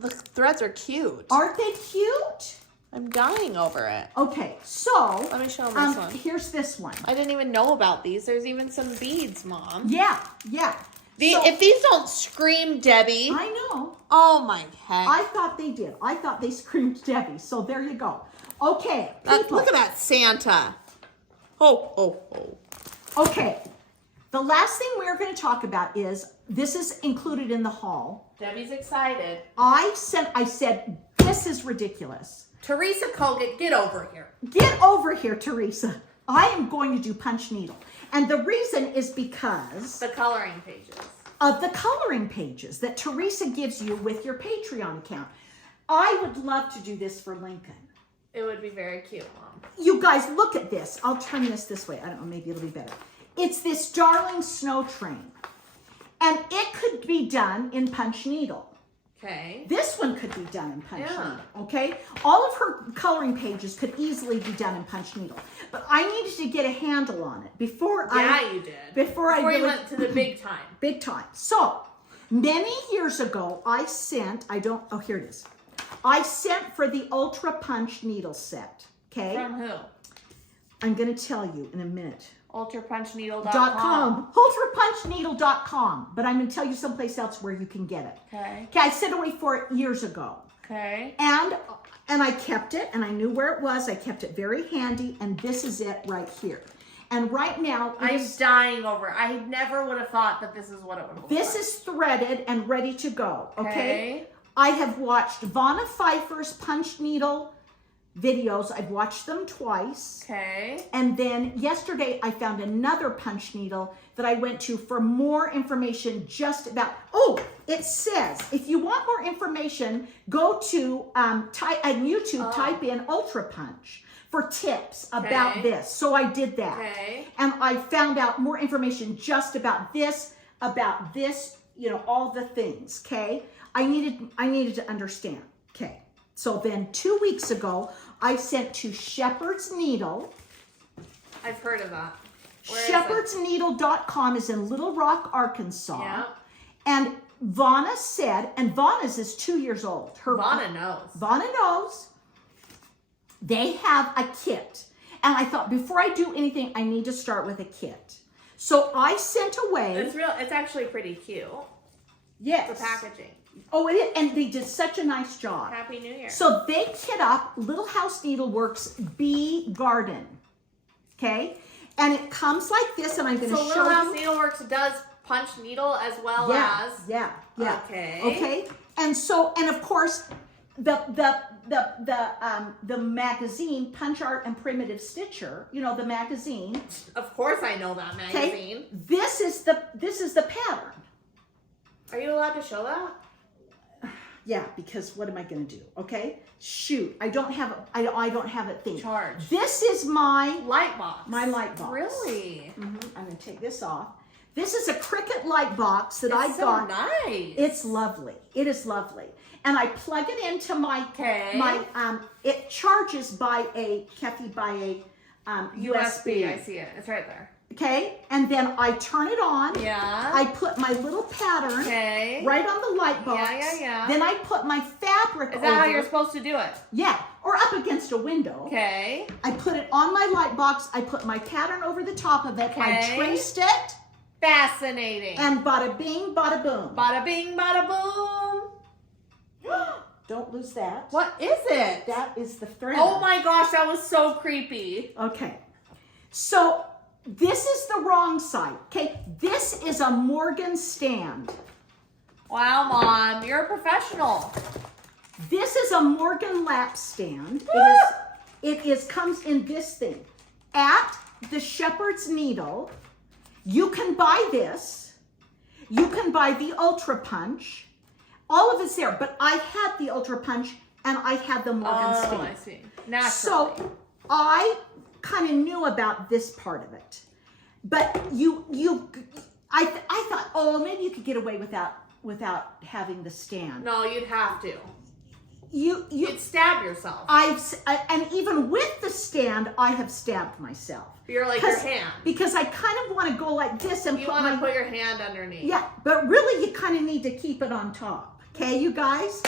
the threads are cute. Aren't they cute? I'm dying over it. Okay, so Let me show them this one. here's this one. I didn't even know about these. There's even some beads, Mom. Yeah. So- If these don't scream Debbie. I know. Oh my heck. I thought they did. I thought they screamed Debbie. So there you go. Okay, people. Look at that Santa. Oh. Okay, the last thing we're going to talk about is, this is included in the haul. Debbie's excited. I said, this is ridiculous. Teresa Koget, get over here. Get over here, Teresa. I am going to do punch needle. And the reason is because The coloring pages. of the coloring pages that Teresa gives you with your Patreon account. I would love to do this for Lincoln. It would be very cute, Mom. You guys, look at this. I'll turn this way. I don't know, maybe it'll be better. It's this darling snow train. And it could be done in punch needle. Okay. This one could be done in punch Yeah. needle, okay? All of her coloring pages could easily be done in punch needle. But I needed to get a handle on it before You did. Before I you really went to the big time. big time. So, many years ago, here it is. I sent for the Ultra Punch needle set, okay? From who? I'm going to tell you in a minute. ultrapunchneedle.com. ultrapunchneedle.com, but I'm going to tell you someplace else where you can get it. Okay. Okay, I sent away for it years ago. Okay. And I kept it, and I knew where it was. I kept it very handy, and this is it right here. And right now, I'm dying over it. I never would have thought that this is what it would look this like. is threaded and ready to go, okay? I have watched Vonna Pfeiffer's punch needle videos. I've watched them twice. Okay. And then yesterday I found another punch needle that I went to for more information just about, oh, it says, if you want more information, go to type on YouTube, type in Ultra Punch for tips about this. So I did that. Okay. And I found out more information just about this, you know, all the things, okay? I needed to understand, okay? So then 2 weeks ago, I sent to Shepherd's Needle. I've heard of that. ShepherdsNeedle.com is in Little Rock, Arkansas. Yeah. And Vonna said, and Vonna's is 2 years old. Vonna knows. Vonna knows. They have a kit. And I thought, before I do anything, I need to start with a kit. So I sent away. It's actually pretty cute. Yes. The packaging. Oh, it is, and they did such a nice job. Happy New Year. So they kit up Little House Needleworks Bee Garden. Okay? And it comes like this, and I'm going to show you. So Little House Needleworks does punch needle as well as. Yeah. Okay. Okay. And so, and of course, the magazine, Punch Art and Primitive Stitcher, you know, the magazine. Of course I know that magazine. Okay? This is the pattern. Are you allowed to show that? Yeah, because what am I going to do? Okay, shoot, I don't have a thing. Charge. This is my Light box. My light box. Really? I'm going to take this off. This is a Cricut light box that I so got. Nice. It's lovely. It is lovely, and I plug it into my It charges by a USB. I see it. It's right there. Okay, and then I turn it on. Yeah. I put my little pattern right on the light box. Yeah. Then I put my fabric over. Is that how you're supposed to do it? Yeah, or up against a window. Okay. I put it on my light box. I put my pattern over the top of it. Okay. I traced it. Fascinating. And bada bing, bada boom. Bada bing, bada boom. Don't lose that. What is it? That is the thread. Oh my gosh, that was so creepy. Okay. So this is the wrong side. Okay. This is a Morgan stand. Wow, Mom, you're a professional. This is a Morgan lap stand. It comes in this thing. At the Shepherd's Needle, you can buy this. You can buy the Ultra Punch. All of it's there, but I had the Ultra Punch and I had the Morgan stand. I see. Naturally. So I kind of knew about this part of it, but I thought, oh, maybe you could get away without having the stand. No, you'd have to. You'd stab yourself. And even with the stand, I have stabbed myself. You're like your hand. Because I kind of want to go like this and you want to put your hand underneath. Yeah, but really you kind of need to keep it on top. Okay, you guys?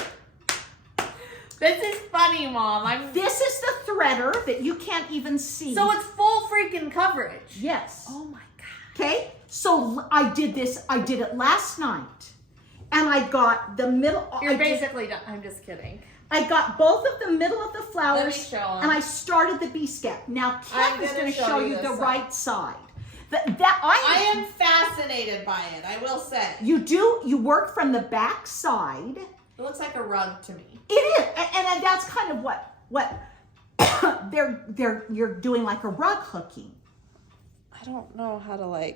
This is funny, Mom. This is the threader that you can't even see. So it's full freaking coverage. Yes. Oh my God. Okay, so I did it last night. And I got the middle. You're basically done. I'm just kidding. I got both of the middle of the flowers. Let me show 'em. And I started the bee scap. Now Kat is going to show you the side. right side. I am fascinated by it, I will say. You work from the back side. It looks like a rug to me. It is, and that's kind of what you're doing, like a rug hooking. I don't know how to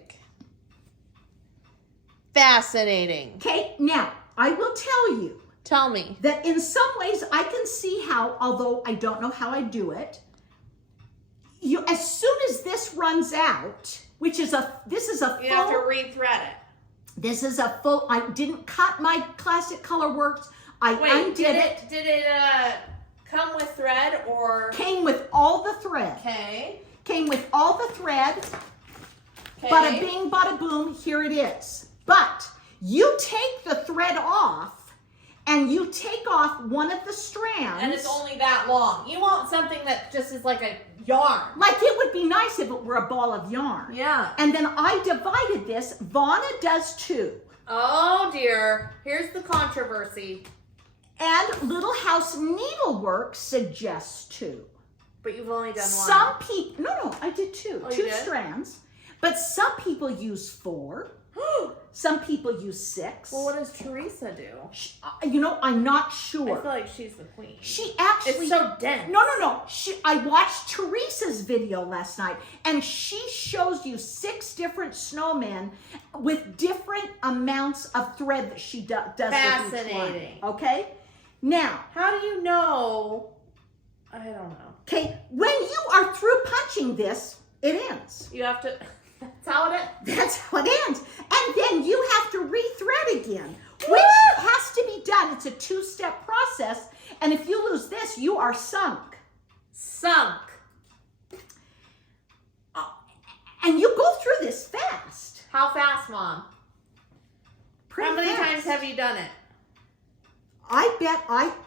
Fascinating. Okay, now I will tell you. Tell me. That in some ways I can see how, although I don't know how I do it, as soon as this runs out, this is a full. You have to rethread it. This is a full. I didn't cut my classic color works. I undid it. Did it come with thread or? Came with all the thread. Okay. Came with all the thread. Okay. Bada bing, bada boom. Here it is. But you take the thread off, and you take off one of the strands. And it's only that long. You want something that just is like a yarn. Like it would be nice if it were a ball of yarn. Yeah. And then I divided this. Vonna does too. Oh dear. Here's the controversy. And Little House Needlework suggests two. But you've only done one. Some people, no, I did two. Oh, two you did? strands. But some people use 4. Some people use 6. Well, what does Teresa do? You know, I'm not I sure. feel like she's the queen. She actually... It's so dense. No. I watched Teresa's video last night, and she shows you 6 different snowmen with different amounts of thread that she does with each one. Fascinating. Okay? Now... How do you know? I don't know. Okay, when you are through punching this, it ends. You have to... That's how it is. That's how it ends. And then you have to re-thread again, which has to be done. It's a 2-step process. And if you lose this, you are sunk. Sunk. And you go through this fast. How fast, Mom? Pretty How many fast. times have you done it? I bet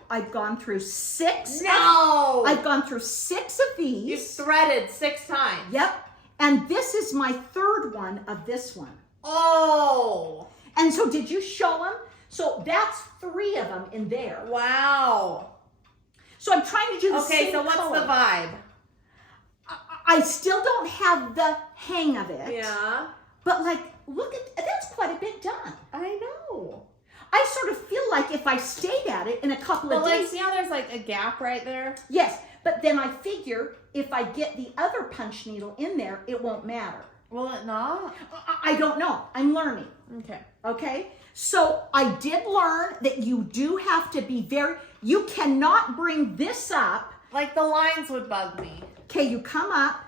I've gone through 6. No! I've gone through 6 of these. You've threaded 6 times. Yep. And this is my 3rd one of this one. Oh! And so did you show them? So that's 3 of them in there. Wow. So I'm trying to do the same Okay, so what's color. the vibe? I still don't have the hang of it. Yeah. But like, look at, that's quite a bit done. I know. I sort of feel like if I stayed at it in a couple But of like, days. see how there's like a gap right there? Yes, but then I figure if I get the other punch needle in there, it won't matter. Will it not? I don't know. I'm learning. Okay. Okay? So I did learn that you do have to be you cannot bring this up. Like the lines would bug me. Okay, you come up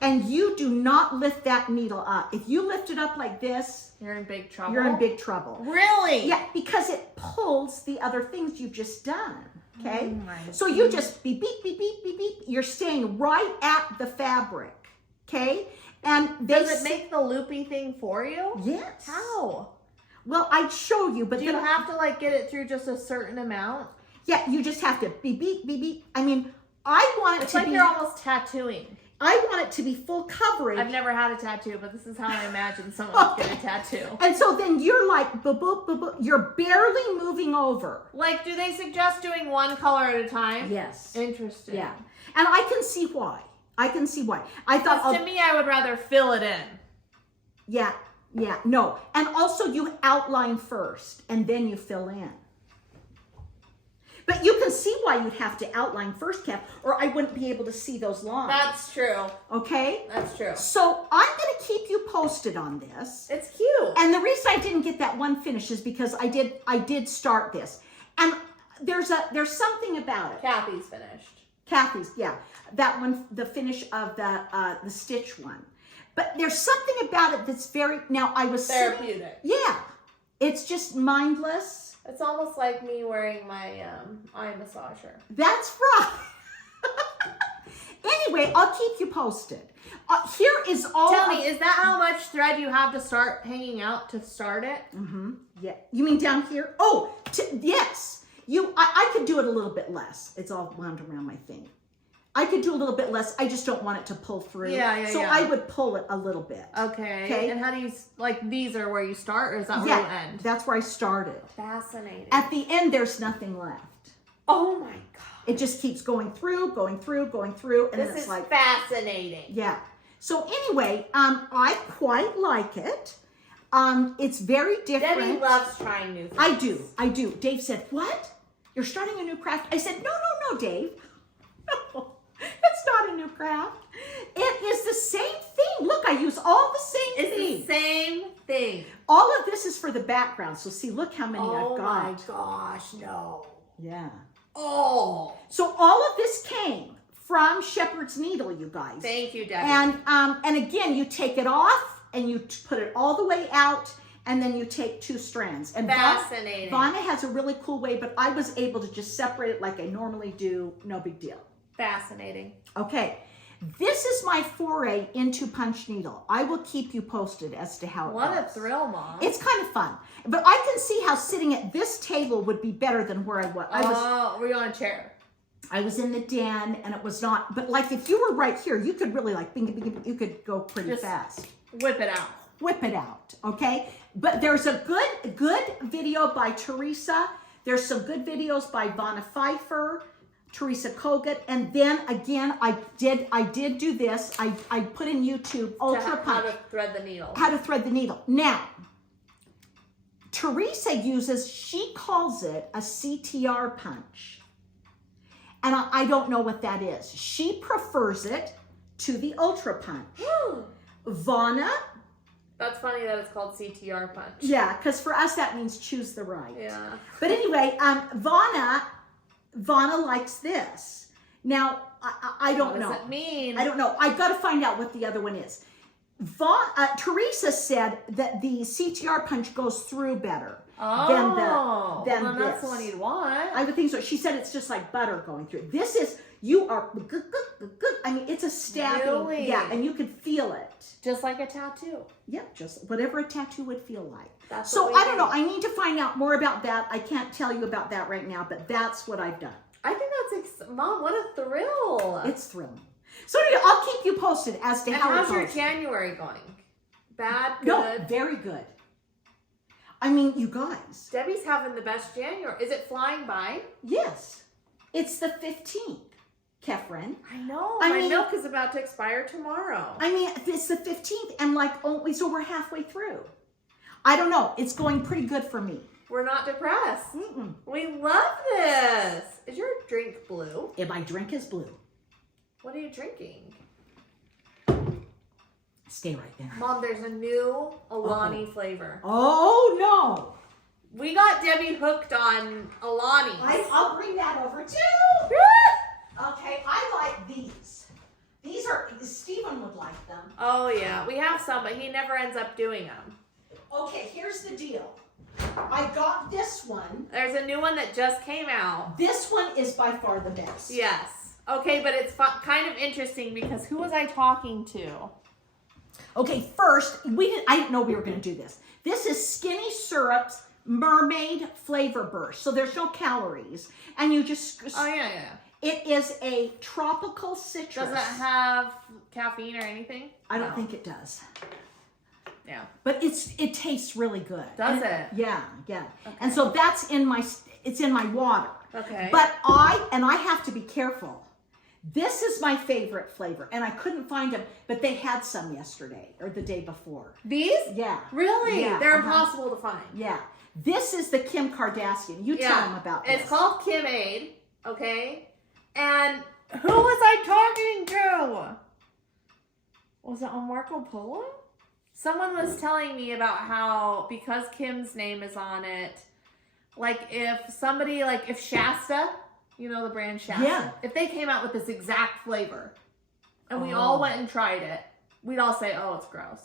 and you do not lift that needle up. If you lift it up like this, You're in big trouble. you're in big trouble. Really? Yeah, because it pulls the other things you've just done. Okay? Oh my So you just beep, beep, beep, beep, beep, beep. You're staying right at the fabric. Okay? And Does it make the loopy thing for you? Yes. How? Well, I'd show you, but Do you then have to like get it through just a certain amount? yeah, you just have to beep, beep, beep, beep. I mean, I want it It's to like be. you're almost tattooing. I want it to be full coverage. I've never had a tattoo, but this is how I imagine someone would get a tattoo. And so then you're like, boop, boop, boop, boop. You're barely moving over. Like, do they suggest doing one color at a time? Yes. Interesting. Yeah. And I can see why. I thought, Because to me, I would rather fill it in. yeah, no. And also you outline first and then you fill in. But you can see why you'd have to outline first, Kath, or I wouldn't be able to see those lines. That's true. Okay? That's true. So I'm going to keep you posted on this. It's cute. And the reason I didn't get that one finish is because I did start this. And there's something about it. Kathy's finished. Kathy's, yeah. That one, the finish of the stitch one. But there's something about it that's very, now I was Therapeutic. yeah. It's just mindless. It's almost like me wearing my eye massager. That's right. Anyway, I'll keep you posted. Here is all. Tell me, is that how much thread you have to start hanging out to start it? Mm-hmm. Yeah. You mean down here? Oh, yes. I could do it a little bit less. It's all wound around my thing. I could do a little bit less. I just don't want it to pull through. Yeah, so yeah. I would pull it a little bit. Okay. And how do you, like, these are where you start, or is that where you end? That's where I started. Fascinating. At the end, there's nothing left. Oh my God. It just keeps going through, and then This it's is like, fascinating. yeah. So anyway, I quite like it. It's very different. Debbie loves trying new things. I do. Dave said, "What? You're starting a new craft?" I said, No, Dave. No, it's not a new craft. It is the same thing. Look, I use all the same thing. It's the same thing. All of this is for the background. So see, look how many I've got. Oh my gosh, no. Yeah. Oh. So all of this came from Shepherd's Needle, you guys. Thank you, Debbie. And again, you take it off and you put it all the way out, and then you take 2 strands. And fascinating. Vonna has a really cool way, but I was able to just separate it like I normally do. No big deal. Fascinating. Okay. This is my foray into punch needle. I will keep you posted as to how it goes. What a thrill, Mom. It's kind of fun. But I can see how sitting at this table would be better than where I was. Oh, we're on a chair. I was in the den and it was not, but like if you were right here, you could really like, bing, bing, bing, you could go pretty Just fast. Whip it out. Whip it out, okay? But there's a good video by Teresa. There's some good videos by Vonna Pfeiffer, Teresa Kogut, and then again, I did do this. I put in YouTube Ultra How Punch. to thread the needle. How to thread the needle. Now, Teresa uses, she calls it a CTR punch. And I don't know what that is. She prefers it to the Ultra Punch. Vonna. That's funny that it's called CTR punch. Yeah, because for us that means choose the right. Yeah. But anyway, Vonna likes this. Now, I don't know. What does it mean? I don't know. I've got to find out what the other one is. Teresa said that the CTR punch goes through better than then this. That's the one you'd want. I would think so. She said it's just like butter going through. This is, you are, I mean, it's a stabbing. Really? Yeah, and you could feel it. Just like a tattoo. Yep, just whatever a tattoo would feel like. That's so what we I don't know. do. I need to find out more about that. I can't tell you about that right now, but that's what I've done. I think that's, Mom, what a thrill. It's thrilling. So anyway, I'll keep you posted as to and how how's it your goes. January going? Bad, good? No, very good. I mean, you guys. Debbie's having the best January. Is it flying by? Yes. It's the 15th, Kefren. I know. I My mean- milk is about to expire tomorrow. I mean, it's the 15th, and like, oh, so we're halfway through. I don't know. It's going pretty good for me. We're not depressed. Mm-mm. We love this. Is your drink blue? And my drink is blue. What are you drinking? Stay right there. Mom, there's a new Alani flavor. Oh, no. We got Debbie hooked on Alani. I'll bring that over too. Okay, I like these. These are, Stephen would like them. Oh, yeah. We have some, but he never ends up doing them. Okay, here's the deal. I got this one. There's a new one that just came out. This one is by far the best. Yes. Okay, but it's kind of interesting because who was I talking to? Okay, first, I didn't know we were going to do this. This is Skinny Syrup's Mermaid Flavor Burst. So there's no calories. And you just... Oh, yeah, yeah. It is a tropical citrus. Does it have caffeine or anything? I don't think it does. Yeah. But it tastes really good. Does And it? Yeah, yeah. Okay. And so that's it's in my water. Okay. But I have to be careful. This is my favorite flavor, and I couldn't find them, but they had some yesterday or the day before. These? Yeah. Really? Yeah, They're uh-huh. impossible to find. Yeah. This is the Kim Kardashian. You tell them about this. It's called Kim Aid, okay? And who was I talking to? Was it on Marco Polo? Someone was telling me about how, because Kim's name is on it, like if Shasta, you know the brand Shasta? Yeah. If they came out with this exact flavor and we all went and tried it, we'd all say, oh, it's gross.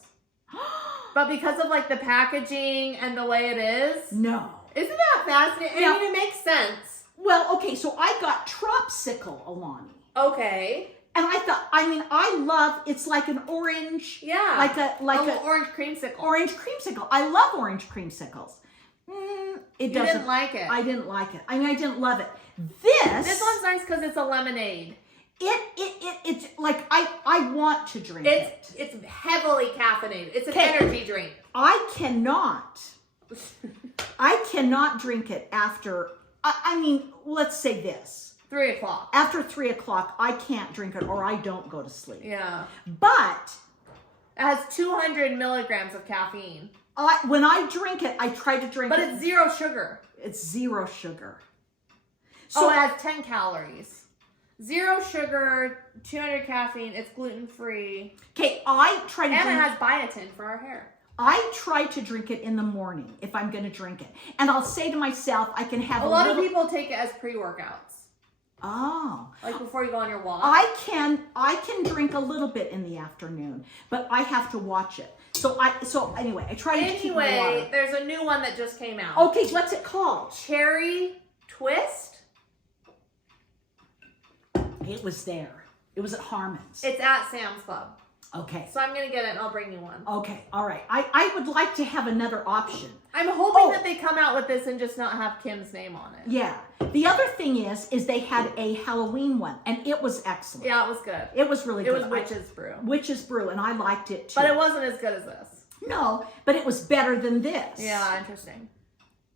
But because of like the packaging and the way it is. No. Isn't that fascinating? Yeah. I mean, it makes sense. Well, okay, so I got Tropsicle Alani. Okay. And I thought, I love, it's like an orange. Yeah. Like a little orange creamsicle. Orange creamsicle. I love orange creamsicles. It doesn't. You didn't like it. I didn't like it. I mean, I didn't love it. This one's nice because it's a lemonade. It's like I want to drink it. It's heavily caffeinated. It's an Okay. energy drink. I cannot drink it after. I mean, let's say this. 3 o'clock. After 3 o'clock, I can't drink it, or I don't go to sleep. Yeah. But It has 200 milligrams of caffeine. when I drink it, I try to drink But it. it's 0 sugar. It's 0 sugar. So it has 10 calories. 0 sugar, 200 caffeine. It's gluten free, Okay, I try to and drink. it has biotin for our hair. I try to drink it in the morning if I'm going to drink it, and I'll say to myself, I can have A lot little... of people take it as pre-workouts, Oh, like before you go on your walk. I can drink a little bit in the afternoon, but I have to watch it. So anyway, I try to keep my water. Anyway, there's a new one that just came out. Okay, what's it called? Cherry Twist. It was there. It was at Harmon's. It's at Sam's Club. Okay. So I'm going to get it and I'll bring you one. Okay. All right. I would like to have another option. I'm hoping that they come out with this and just not have Kim's name on it. Yeah. The other thing is they had a Halloween one, and it was excellent. Yeah, it was good. It was really It good. was Witch's Brew. Witch's Brew, and I liked it too. But it wasn't as good as this. No, but it was better than this. Yeah, interesting.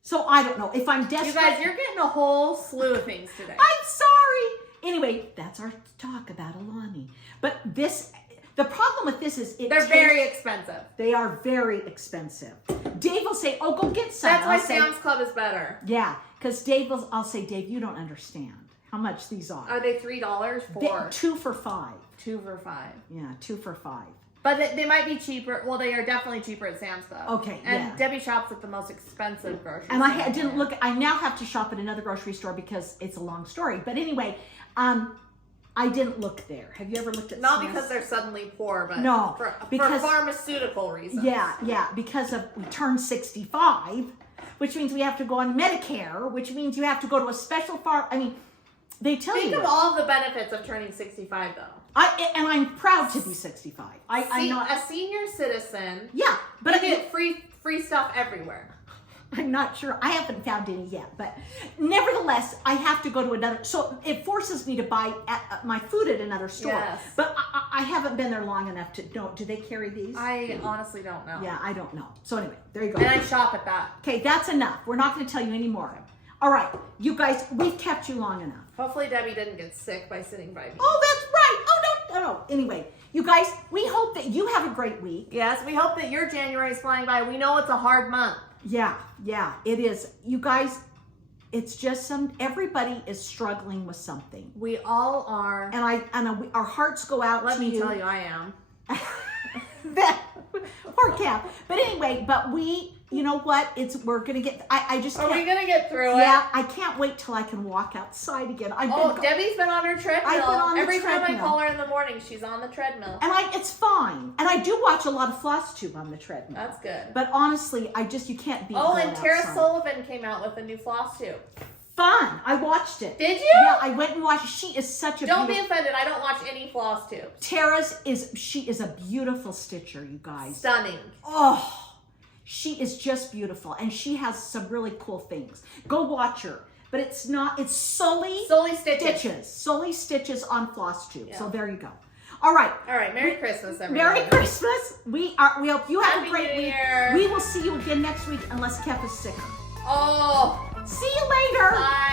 So I don't know. If I'm desperate... You guys, you're getting a whole slew of things today. I'm sorry. Anyway, that's our talk about Alani. But the problem with this is They're very expensive. They are very expensive. Dave will say, "Oh, go get some." That's why I'll say, Sam's Club is better. Yeah, because I'll say, "Dave, you don't understand how much these are." Are they $3? $4. 2 for $5. 2 for $5. Yeah, 2 for $5. But they might be cheaper. Well, they are definitely cheaper at Sam's Club. Okay, and yeah. Debbie shops at the most expensive grocery And store. I didn't look. I now have to shop at another grocery store because it's a long story. But anyway, I didn't look there. Have you ever looked at? Not Smith's? because they're suddenly poor, but No, for because- pharmaceutical reasons. Yeah, because we turned 65, which means we have to go on Medicare, which means you have to go to a special they tell Think you. of all the benefits of turning 65, though. And I'm proud to be 65. I'm not. A senior citizen. Yeah, but You get free stuff everywhere. I'm not sure. I haven't found any yet, but nevertheless, I have to go to another. So it forces me to buy my food at another store. Yes. But I haven't been there long enough to know. Do they carry these? I honestly don't know. Yeah, I don't know. So anyway, there you go. And I shop at that. Okay, that's enough. We're not going to tell you any more. All right, you guys, we've kept you long enough. Hopefully Debbie didn't get sick by sitting by me. Oh, that's right. Oh, no. Anyway, you guys, we hope that you have a great week. Yes, we hope that your January is flying by. We know it's a hard month. Yeah, it is. You guys, it's just everybody is struggling with something. We all are. And our hearts go out Let to me you. tell you, I am. Poor Cap. But anyway, you know what? We're gonna get. I just. Are can't, we gonna get through it? Yeah, I can't wait till I can walk outside again. Debbie's been on her treadmill. I've been on the Every time I treadmill. call her in the morning, she's on the treadmill. And it's fine. And I do watch a lot of Flosstube on the treadmill. That's good. But honestly, you can't beat. Oh, going and Tara outside. Sullivan came out with a new Flosstube. Fun. I watched it. Did you? Yeah, I went and watched it. She is such a Don't be beautiful. offended. I don't watch any Flosstube. Tara's she is a beautiful stitcher, you guys. Stunning. Oh, she is just beautiful, and she has some really cool things. Go watch her. But it's solely stitches. Solely stitches on Flosstube. Yeah. So there you go. All right. All right. Merry Christmas, everybody. Merry Christmas. We hope you have Happy a great New week. Year. We will see you again next week unless Kev is sicker. Oh. See you later. Bye.